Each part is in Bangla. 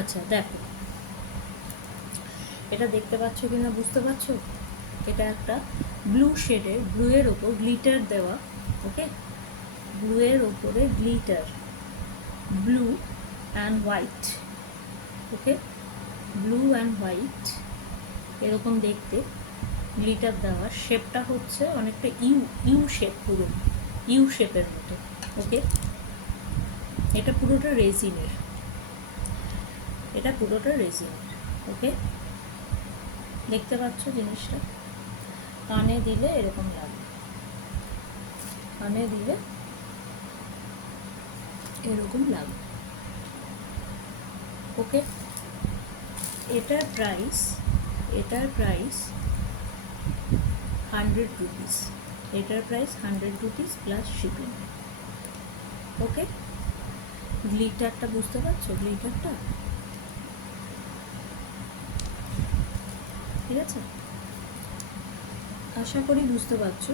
আচ্ছা দেখো, এটা দেখতে পাচ্ছ কিনা বুঝতে পারছো? এটা একটা ব্লু শেডের, ব্লু এর ওপর গ্লিটার দেওয়া। ওকে, ব্লু এর ওপরে glitter, blue and white. Okay, blue and white এরকম দেখতে গ্লিটার দেওয়া। শেপটা হচ্ছে অনেকটা ইউ ইউ শেপ, পুরো ইউ শেপের মতো। ওকে, এটা পুরোটা রেজিনের, এটা পুরোটা রেজিনের। ওকে, দেখতে পাচ্ছ জিনিসটা? কানে দিলে এরকম লাগবে, কানে দিলে এরকম লাগবে। ওকে, এটার প্রাইস 100 রুপিস। এটার প্রাইস 100 রুপিস প্লাস শিপিং। ওকে, গ্লিটারটা বুঝতে পারছো? গ্লিটারটা ঠিক আছে, আশা করি বুঝতে পারছো।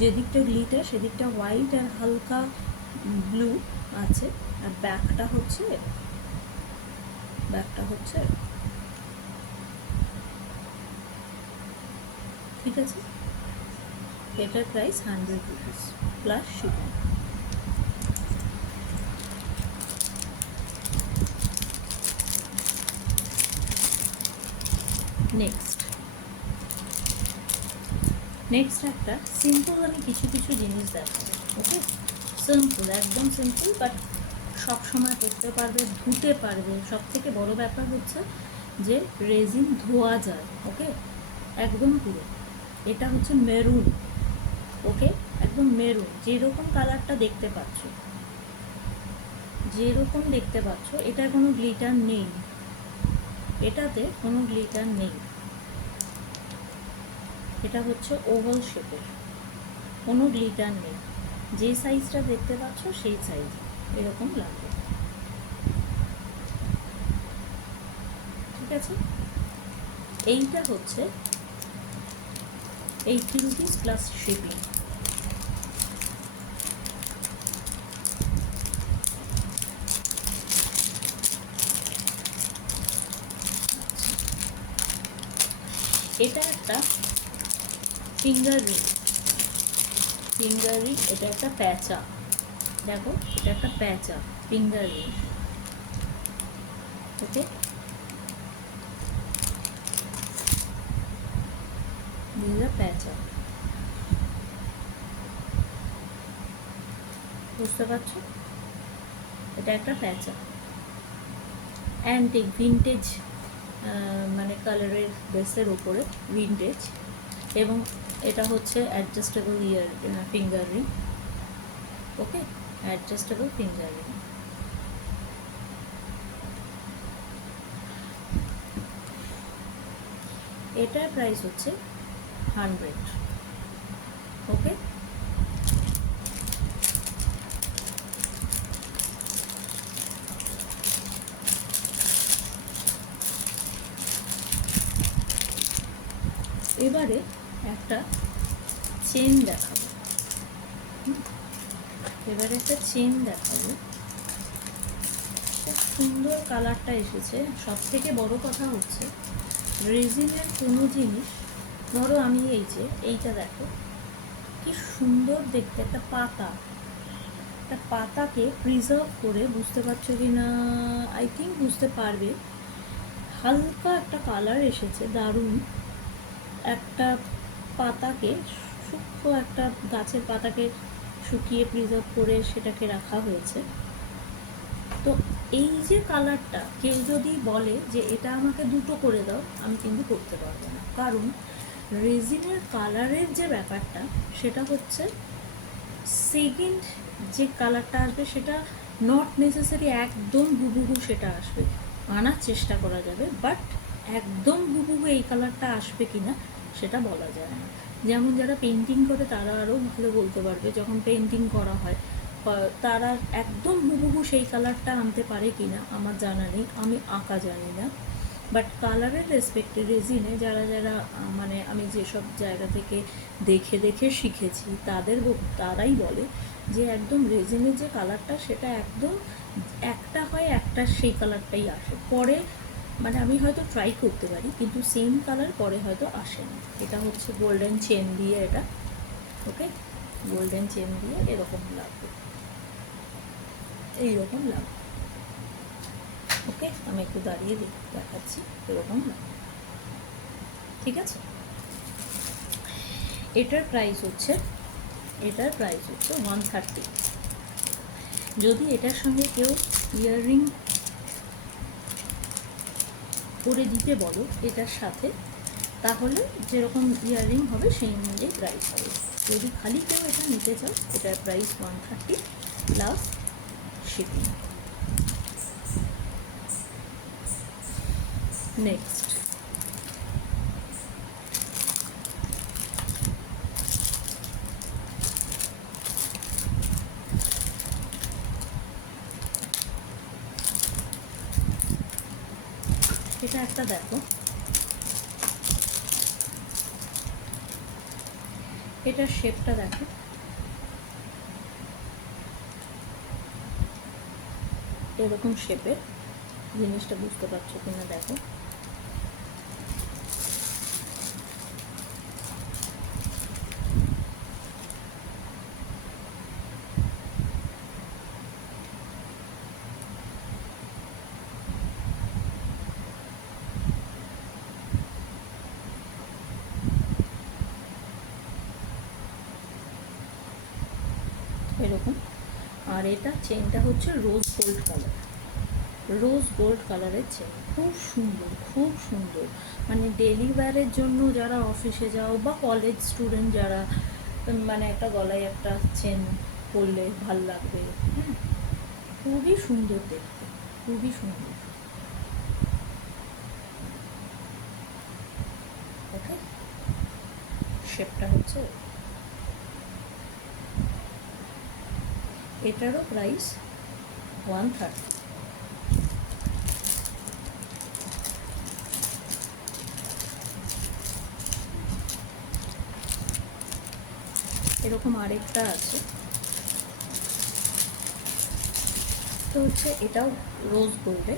যেদিকটা গ্লিটার সেদিকটা হোয়াইট আর হালকা ব্লু আছে, আর ব্যাকটা হচ্ছে ঠিক আছে। এটার price 100 rupees plus shipping. Next একটা সিম্পল, আমি কিছু জিনিস দেখাবো। ওকে, সিম্পল, একদম সিম্পল, বাট সব সময় করতে পারবে, ধুতে পারবে। সব থেকে বড় ব্যাপার হচ্ছে যে রেজিন ধোয়া যায়। ওকে, একদম পুরো। এটা হচ্ছে মেরুন। ওকে, একদম মেরুন, যেরকম কালারটা দেখতে পাচ্ছ, এটার কোনো গ্লিটার নেই, এটাতে কোনো গ্লিটার নেই। এটা হচ্ছে ওভাল শেপের, কোনো গ্লিটার নেই। যে সাইজটা দেখতে পাচ্ছ সেই সাইজ এরকম লাগবে। ঠিক আছে, এইটা হচ্ছে 80 রুপিস প্লাস শিপিং। এটা একটা ফিঙ্গার রিং, এটা একটা প্যাঁচা। দেখো, এটা একটা প্যাঁচা ফিঙ্গার রিং। ওকে, প্যাঁচা, বুঝতে পারছো? এটা একটা প্যাঁচা, অ্যান্টিক ভিনটেজ, মানে কালারের বেসের উপরে ভিনটেজ, এবং এটা হচ্ছে অ্যাডজাস্টেবল ফিঙ্গার রিং। ওকে, অ্যাডজাস্টেবল ফিঙ্গার রিং। এটার প্রাইস হচ্ছে 100। ওকে, এবারে একটা চেন দেখাবো। খুব সুন্দর কালারটা এসেছে। সব থেকে বড় কথা হচ্ছে রেজিনের কোনো জিনিস, ধরো আমি এইটা দেখো কি সুন্দর দেখতে, একটা পাতাকে প্রিজার্ভ করে, বুঝতে পারছো কি না আই থিঙ্ক বুঝতে পারবে। হালকা একটা কালার এসেছে, দারুণ। একটা পাতাকে, সূক্ষ্ম একটা গাছের পাতাকে শুকিয়ে প্রিজার্ভ করে সেটাকে রাখা হয়েছে। তো এই যে কালারটা, কেউ যদি বলে যে এটা আমাকে দুটো করে দাও, আমি কিন্তু করতে পারবো না। কারণ রেজিনের কালারের যে ব্যাপারটা, সেটা হচ্ছে সেকেন্ড যে কালারটা আসবে সেটা নট নেসেসারি একদম হুবহু সেটা আসবে, আনার চেষ্টা করা যাবে, বাট একদম হুবহু এই কালারটা আসবে কিনা সেটা বলা যায় না। যেমন যারা পেন্টিং করে তারা আরও ভালো বলতে পারবে, যখন পেন্টিং করা হয় তারা একদম হুবহু সেই কালারটা আনতে পারে কিনা আমার জানা নেই, আমি আঁকা জানি না। বাট কালারের রেসপেক্টে রেজিনে যারা মানে আমি যেসব জায়গা থেকে দেখে শিখেছি, তারাই বলে যে একদম রেজিনের যে কালারটা সেটা একদম একটা হয় একটা সেই কালারটাই আসে, পরে মানে আমি হয়তো ট্রাই করতে পারি কিন্তু সেম কালার পরে হয়তো আসে না। এটা হচ্ছে গোল্ডেন চেন দিয়ে, এটা ওকে গোল্ডেন চেন দিয়ে এরকম লাগবে, এইরকম লাগবে। ওকে আমি একটু দাঁড়িয়ে দেখাচ্ছি, এরকম লাগবে, ঠিক আছে। এটার প্রাইস হচ্ছে 130। যদি এটার সঙ্গে কেউ ইয়াররিং করে দিতে বলো এটার সাথে, তাহলে যেরকম ইয়াররিং হবে সেই অনুযায়ী প্রাইস হবে। যদি খালি কেউ এটা নিতে চাও, এটার প্রাইস 130 প্লাস শিপিং। নেক্সট এটা একটা দেখো, এটার শেপটা দেখো, এরকম শেপের, জিনিসটা বুঝতে পারছো কিনা দেখো। এরকম। আর এটা চেনটা হচ্ছে rose gold colour, rose gold কালারের চেন, খুব সুন্দর, খুব সুন্দর। মানে ডেলি ওয়্যারের জন্য যারা অফিসে যাও বা কলেজ স্টুডেন্ট যারা, মানে একটা গলায় একটা চেন পরলে ভাল লাগবে। হ্যাঁ, খুবই সুন্দর দেখতে, খুবই সুন্দর। ওকে, শেপটা হচ্ছে, এটারও প্রাইস 130। এরকম আরেকটা আছে, তো হচ্ছে এটাও রোজ গোল্ডে,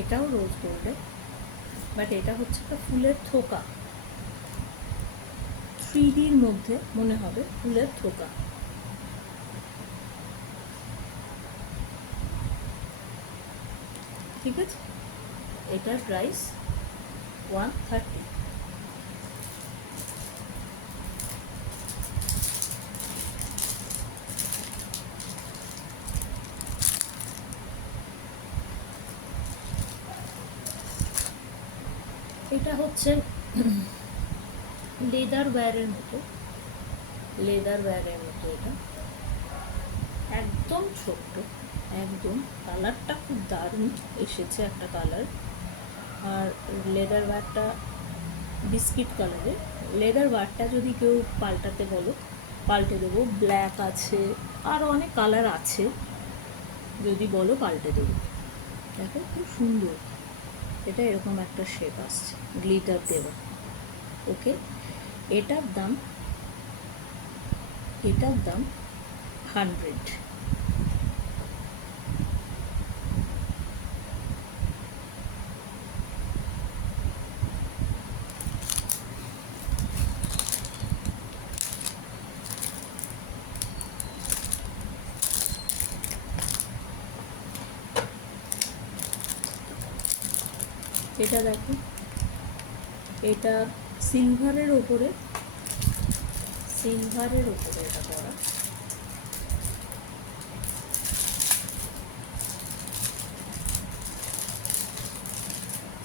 এটাও রোজ গোল্ডে, বাট এটা হচ্ছে একটা ফুলের থোকা, 3Dর মধ্যে মনে হবে ফুলের থোকা। ঠিক আছে, এটার প্রাইস 130। এটা হচ্ছে লেদার ওয়্যারের মতো, লেদার ওয়্যারের মতো। এটা একদম ছোট্ট, একদম কালারটা খুব দারুণ এসেছে একটা কালার। আর লেদার ওয়্যারটা বিস্কিট কালারের। লেদার ওয়্যারটা যদি কেউ পাল্টাতে বলো পাল্টে দেবো, ব্ল্যাক আছে, আরও অনেক কালার আছে, যদি বলো পাল্টে দেবো। দেখো খুব সুন্দর, এটা এরকম একটা শেপ আসছে, গ্লিটার দেওয়া। ওকে, এটার দাম 100। এটা দেখো, এটা সিলভারের ওপরে, সিলভারের ওপরে এটা করা।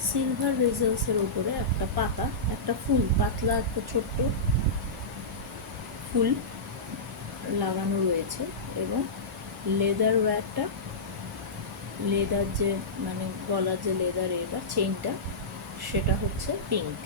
সিলভার রেজাল্টসের ওপরে একটা পাতা, একটা ফুল, পাতলা একটা ছোট্ট ফুল লাগানো রয়েছে। এবং লেদার ওয়্যারটা, লেদার যে মানে গলার যে লেদার, এটা চেইনটা সেটা হচ্ছে পিঙ্ক।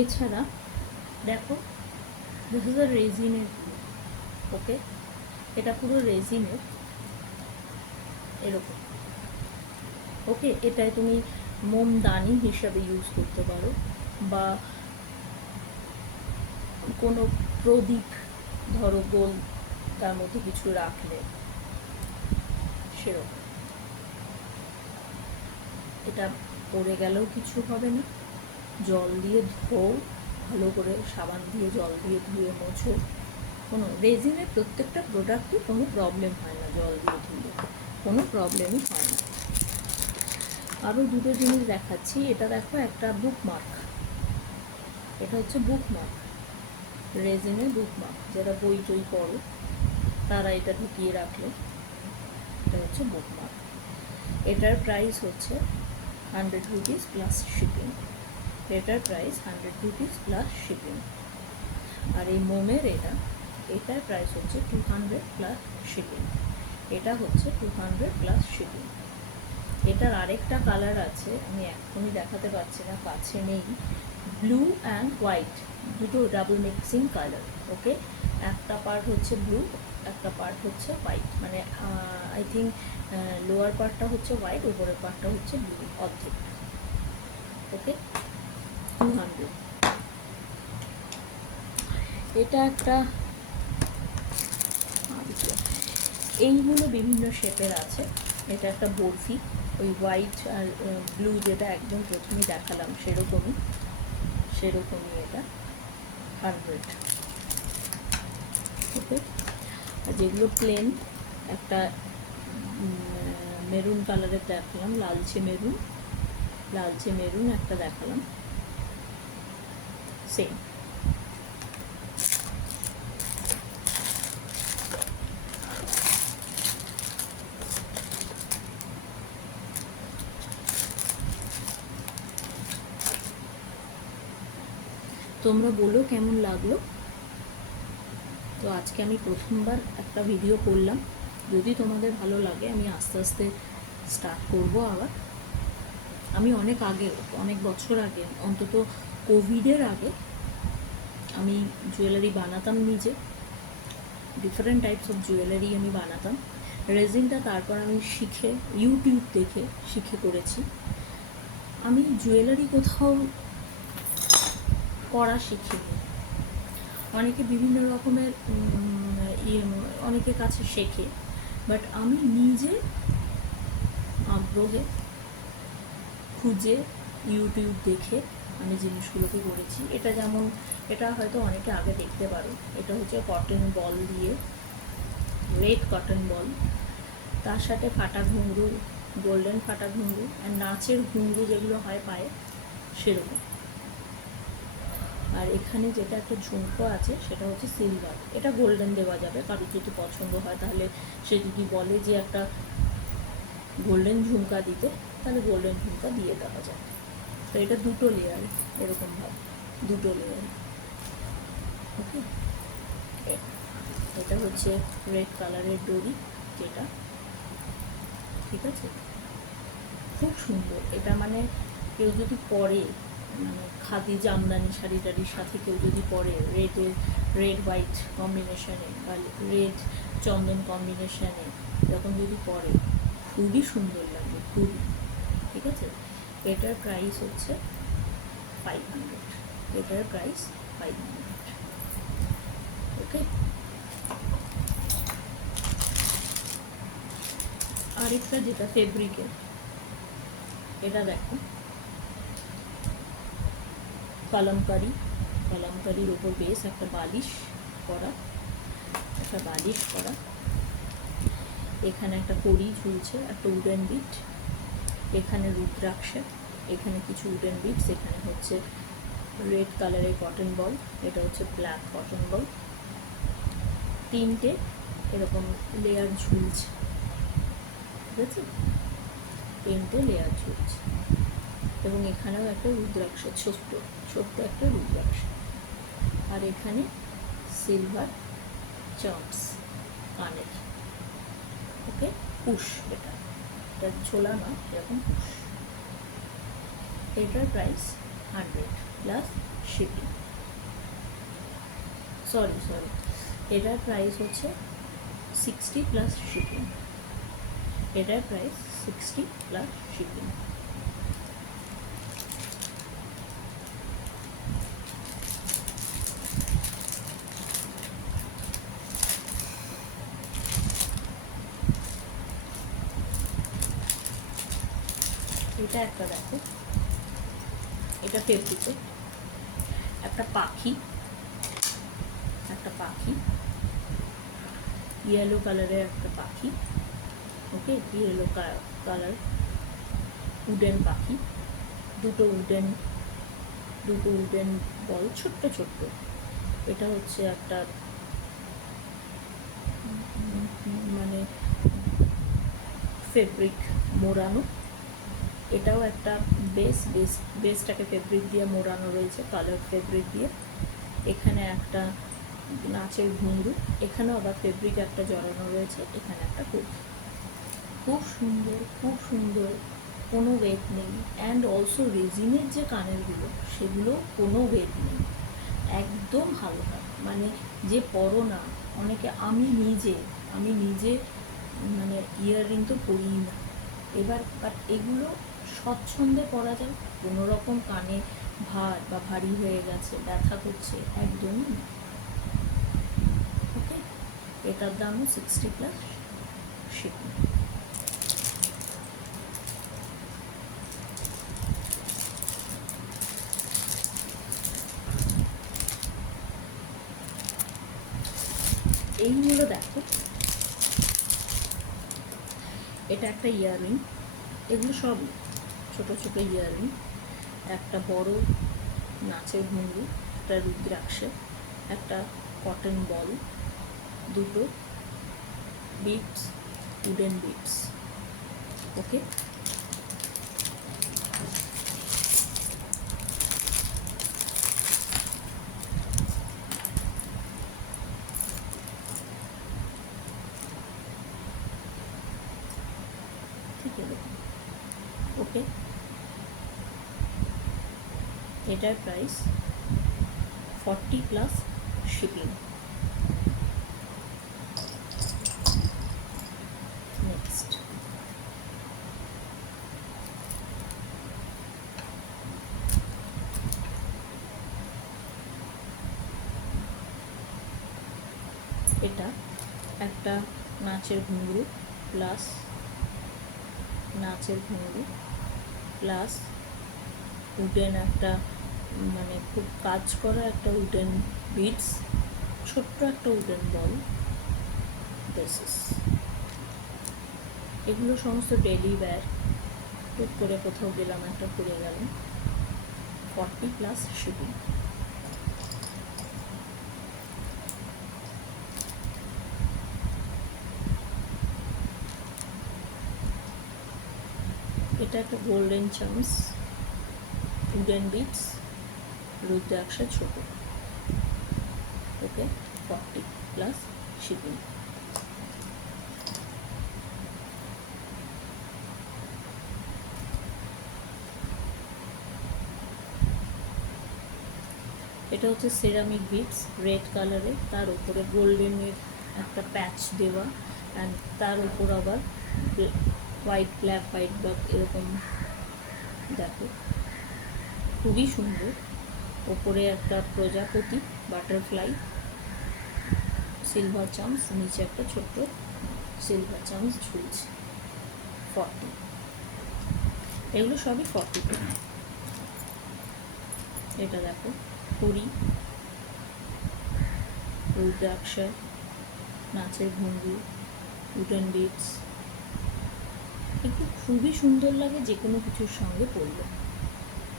এছাড়া দেখো, দিস ইজ আ রেজিনের, ওকে, এটা পুরো রেজিনের এরকম, ওকে। এটাই তুমি মোমদানি হিসাবে ইউজ করতে পারো, বা কোনো প্রদীপ ধরো গোল তার মধ্যে কিছু রাখলে সেরকম। এটা পড়ে গেলেও কিছু হবে না, জল দিয়ে ধোও ভালো করে, সাবান দিয়ে জল দিয়ে ধুয়ে মোছো, কোনো রেজিনের প্রত্যেকটা প্রোডাক্টই কোনো প্রবলেম হয় না, জল দিয়ে ধুলে কোনো প্রবলেমই হয় না। আরও দুটো জিনিস দেখাচ্ছি। এটা দেখো, একটা বুকমার্ক, এটা হচ্ছে বুকমার্ক, রেজিনের বুকমার্ক, যারা বই টই পড়ো তারা এটা ঢুকিয়ে রাখলে, এটা হচ্ছে বুকমার্ক। এটার প্রাইস হচ্ছে 100 রুপিস প্লাস শিপিং, এটার প্রাইস 100 রুপিস প্লাস শিপিং। আর এই মোমের এটার প্রাইস হচ্ছে 200 প্লাস শিপিং, এটা হচ্ছে 200 প্লাস শিপিং। এটার আরেকটা কালার আছে, আমি এখনই দেখাতে পারছি না, কাছে নেই। ব্লু অ্যান্ড হোয়াইট, দুটো ডাবল মিক্সিং কালার, ওকে। একটা পার্ট হচ্ছে ব্লু, একটা পার্ট হচ্ছে হোয়াইট, মানে আই থিঙ্ক লোয়ার পার্টটা হচ্ছে হোয়াইট, উপরের পার্টটা হচ্ছে ব্লু, অর্ধেক, ওকে। 200। এটা একটা, এইগুলো বিভিন্ন শেপের আছে। এটা একটা বরফি, ওই হোয়াইট আর ব্লু যেটা একদম প্রথমেই দেখালাম সেরকমই এটা 100, ওকে। আর যেগুলো প্লেন, একটা মেরুন কালারের দেখালাম, লালচে মেরুন একটা দেখালাম, সেম। তোমরা বলো কেমন লাগলো। তো আজকে আমি প্রথমবার একটা ভিডিও করলাম, যদি তোমাদের ভালো লাগে আমি আস্তে আস্তে স্টার্ট করব আবার। আমি অনেক বছর আগে, অন্তত কোভিডের আগে আমি জুয়েলারি বানাতাম নিজে, ডিফারেন্ট টাইপস অফ জুয়েলারি আমি বানাতাম। রেজিনটা তারপর আমি ইউটিউব দেখে শিখে করেছি। আমি জুয়েলারি কোথাও করা শিখিনি, অনেকে বিভিন্ন রকমের অনেকের কাছে শেখে, বাট আমি নিজে আগ্রহে খুঁজে ইউটিউব দেখে আমি জিনিসগুলোকে করেছি। এটা যেমন, এটা হয়তো অনেকে আগে দেখতে পারো, এটা হচ্ছে কটন বল দিয়ে, রেড কটন বল, তার সাথে ফাটা ঘুঙরু, গোল্ডেন ফাটা ঘুঙরু, আর নাচের ঘুঙরু যেগুলো হয় পায়ে সেরকম। আর এখানে যেটা একটা ঝুমকো আছে সেটা হচ্ছে সিলভার, এটা গোল্ডেন দেওয়া যাবে, কারোর যদি পছন্দ হয় তাহলে সে যদি বলে যে একটা গোল্ডেন ঝুমকা দিতে, তাহলে গোল্ডেন ঝুমকা দিয়ে দেওয়া যায়। তো এটা দুটো লেয়ার, এরকমভাবে দুটো লেয়ার, ওকে। এটা হচ্ছে রেড কালারের ডোরি, যেটা, ঠিক আছে, খুব সুন্দর। এটা মানে কেউ যদি পরে, মানে খাদি জামদানি শাড়ি টাড়ির সাথে কেউ যদি পরে রেড হোয়াইট কম্বিনেশনে বা রেড চন্দন কম্বিনেশনে এরকম যদি পরে, খুবই সুন্দর লাগবে, খুবই, ঠিক আছে। এটার প্রাইস হচ্ছে 500, এটার প্রাইস 500, ওকে। আরেকটা যেটা ফেব্রিকের, এটা দেখো, কলমকারির উপর বেশ একটা বালিশ করা, এখানে একটা কড়ি ঝুলছে, একটা উডেন বিট, এখানে রুদ্রাক্ষে, এখানে কিছু উডেন বিটস, এখানে হচ্ছে রেড কালারের কটন বল, এটা হচ্ছে ব্ল্যাক কটন বল, তিনটে এরকম লেয়ার ঝুলছে, ঠিক আছে, তিনটে লেয়ার ঝুলছে। এবং এখানেও একটা রুদ্রাক্ষ, ছোট্ট একটা রুদ্রাক্ষ, আর এখানে সিলভার চার্মস কানের, ওকে, পুশ, এটা ঝোলা না, এরকম পুশ। এটার প্রাইস 100, প্লাস শিপিং। সরি, এটার প্রাইস হচ্ছে 60 প্লাস শিপিং। এটার প্রাইস 60 প্লাস শিপিং। এটা একটা দেখো, এটা ফেব্রিকে একটা পাখি, ইয়েলো কালারের একটা পাখি। ওকে, ইয়েলো কালার উডেন পাখি, দুটো উডেন বল, ছোট্ট ছোট্ট। এটা হচ্ছে একটা মানে ফেব্রিক মোড়ানো। এটাও একটা বেসটাকে ফেব্রিক দিয়ে মোড়ানো রয়েছে, কালার ফেব্রিক দিয়ে। এখানে একটা নাচের ঘুঙরু, এখানেও আবার ফেব্রিক একটা জড়ানো রয়েছে। এখানে একটা খুব সুন্দর, কোনো ওয়েট নেই। অ্যান্ড অলসো রেজিনের যে কানেরগুলো, সেগুলো কোনো ওয়েট নেই, একদম হালকা। মানে যে পরো না, অনেকে, আমি নিজে মানে ইয়াররিং তো পরিই না এবার, বাট এগুলো স্বচ্ছন্দে পরা যায়, কোনো রকম কানে ভার বা ভারী হয়ে গেছে, ব্যথা করছে, একদমই না। ওকে, এটার দামও 60 প্লাস শিপিং। এইগুলো দেখো, এটা একটা ইয়াররিং, এগুলো সব ছোট ছোট ইয়াররিং। একটা বড় নাচের ঘুঙরু, একটা রুদ্রাক্ষে, একটা কটন বল, দুটো বিটস, উডেন বিটস। ওকে, ঠিক আছে। ওকে, এটার প্রাইস 40 প্লাস শিপিং। নেক্সট, এটা একটা নাচের ঘুঙরু প্লাস উডেন একটা, মানে খুব কাজ করা একটা উডেন বিটস, ছোট্ট একটা উডেন বল। এগুলো সমস্ত ডেলি ওয়্যার, টুক করে কোথাও গেলাম, একটা পরে গেলাম। 40 প্লাস শিপিং। এটা একটা গোল্ডেন চামস, উডেন বিটস, রুদ্রাক্ষে ছোট। ওকে, 40 প্লাস শিপিং। এটা হচ্ছে সেরামিক বিটস, রেড কালারের, তার উপরে গোল্ডেনের একটা প্যাচ দেওয়া, অ্যান্ড তার উপর আবার হোয়াইট ব্ল্যাক হোয়াইট ব্ল্যাক এরকম। দেখো, খুবই সুন্দর। ওপরে একটা প্রজাপতি, বাটারফ্লাই, সিলভার চামচ, নিচে একটা ছোট্ট সিলভার চামচ ঝুলছে। 40, এগুলো সবই 40। এটা দেখো, পুরি, রুদ্রাক্ষ, নাচের ঘুঙরু, উডেন বিটস, এগুলো খুবই সুন্দর লাগে যে কোনো কিছুর সঙ্গে পরলে।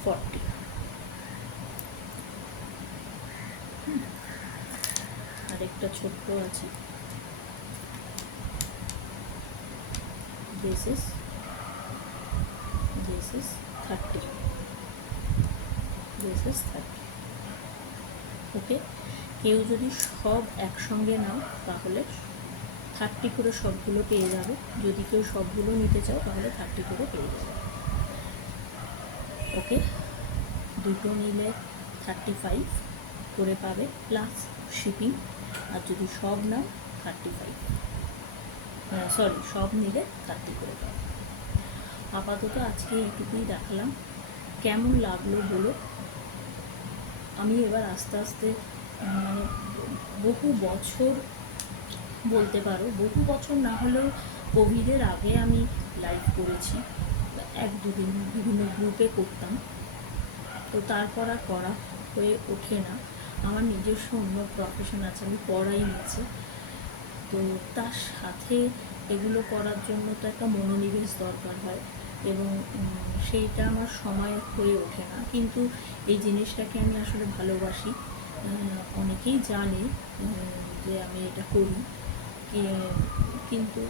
40। আরেকটা ছোট্ট আছে, this is 30, this is 30। ওকে, কেউ যদি সব একসঙ্গে নাও তাহলে 30 করে সবগুলো পেয়ে যাবে। যদি কেউ সবগুলো নিতে চাও তাহলে 30 করে পেয়ে যাবে। ওকে, দুটো নিলে 35 করে পাবে প্লাস শিপিং। আর যদি সব নাও 35, সরি সব নিলে 30 করে পাবে। আপাতত আজকে এইটুকুই দেখালাম, কেমন লাগলো বলো। আমি এবার আস্তে আস্তে মানে বহু বছর বলতে পারো, বহু বছর না হলেও কোভিডের আগে আমি লাইভ করেছি, 1-2 দিন বিভিন্ন গ্রুপে করতাম, তো তারপর আর করা হয়ে ওঠে না। আমার নিজস্ব অন্য প্রফেশন আছে, আমি পড়াই নিচ্ছে, তো তার সাথে এগুলো করার জন্য তো একটা মনোনিবেশ দরকার হয়, এবং সেইটা আমার সময় হয়ে ওঠে না। কিন্তু এই জিনিসটাকে আমি আসলে ভালোবাসি, অনেকেই জানে যে আমি এটা করি, কিন্তু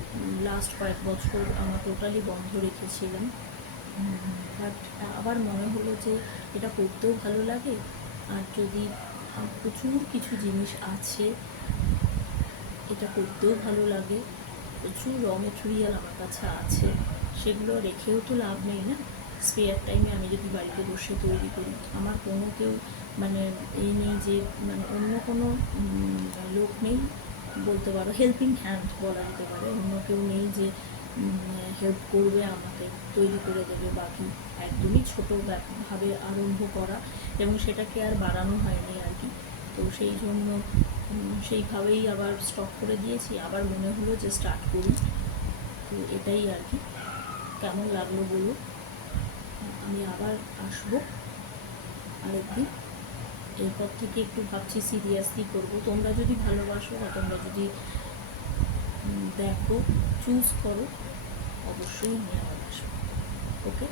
লাস্ট কয়েক বছর আমার টোটালি বন্ধ রেখেছিলাম। বাট আবার মনে হলো যে এটা করতেও ভালো লাগে, আর যদি প্রচুর কিছু জিনিস আছে এটা করতেও ভালো লাগে, প্রচুর র মেটেরিয়াল আমার কাছে আছে, সেগুলো রেখেও তো লাভ নেই না। স্পেয়ার টাইমে আমি যদি বাড়িতে বসে তৈরি করি, আমার কোনো কেউ মানে এই নেই যে মানে অন্য কোনো লোক নেই বলতে পারো, হেল্পিং হ্যান্ড বলা যেতে পারে, অন্য কেউ নেই যে হেল্প করবে আমাকে তৈরি করে দেবে বা কি। একদমই ছোটোভাবে আরম্ভ করা, এবং সেটাকে আর বাড়ানো হয়নি আর কি। তো সেই জন্য সেইভাবেই আবার স্টপ করে দিয়েছি, আবার মনে হলো যে স্টার্ট করি। তো এটাই আর কি, কেমন লাগলো বলো। আমি আবার আসবো আরেকদিন, এরপর থেকে একটু ভাবছি সিরিয়াসলি করবো। তোমরা যদি ভালোবাসো বা তোমরা যদি দেখো, চুজ করো, অবশ্যই আমি আবার আসবো। ওকে।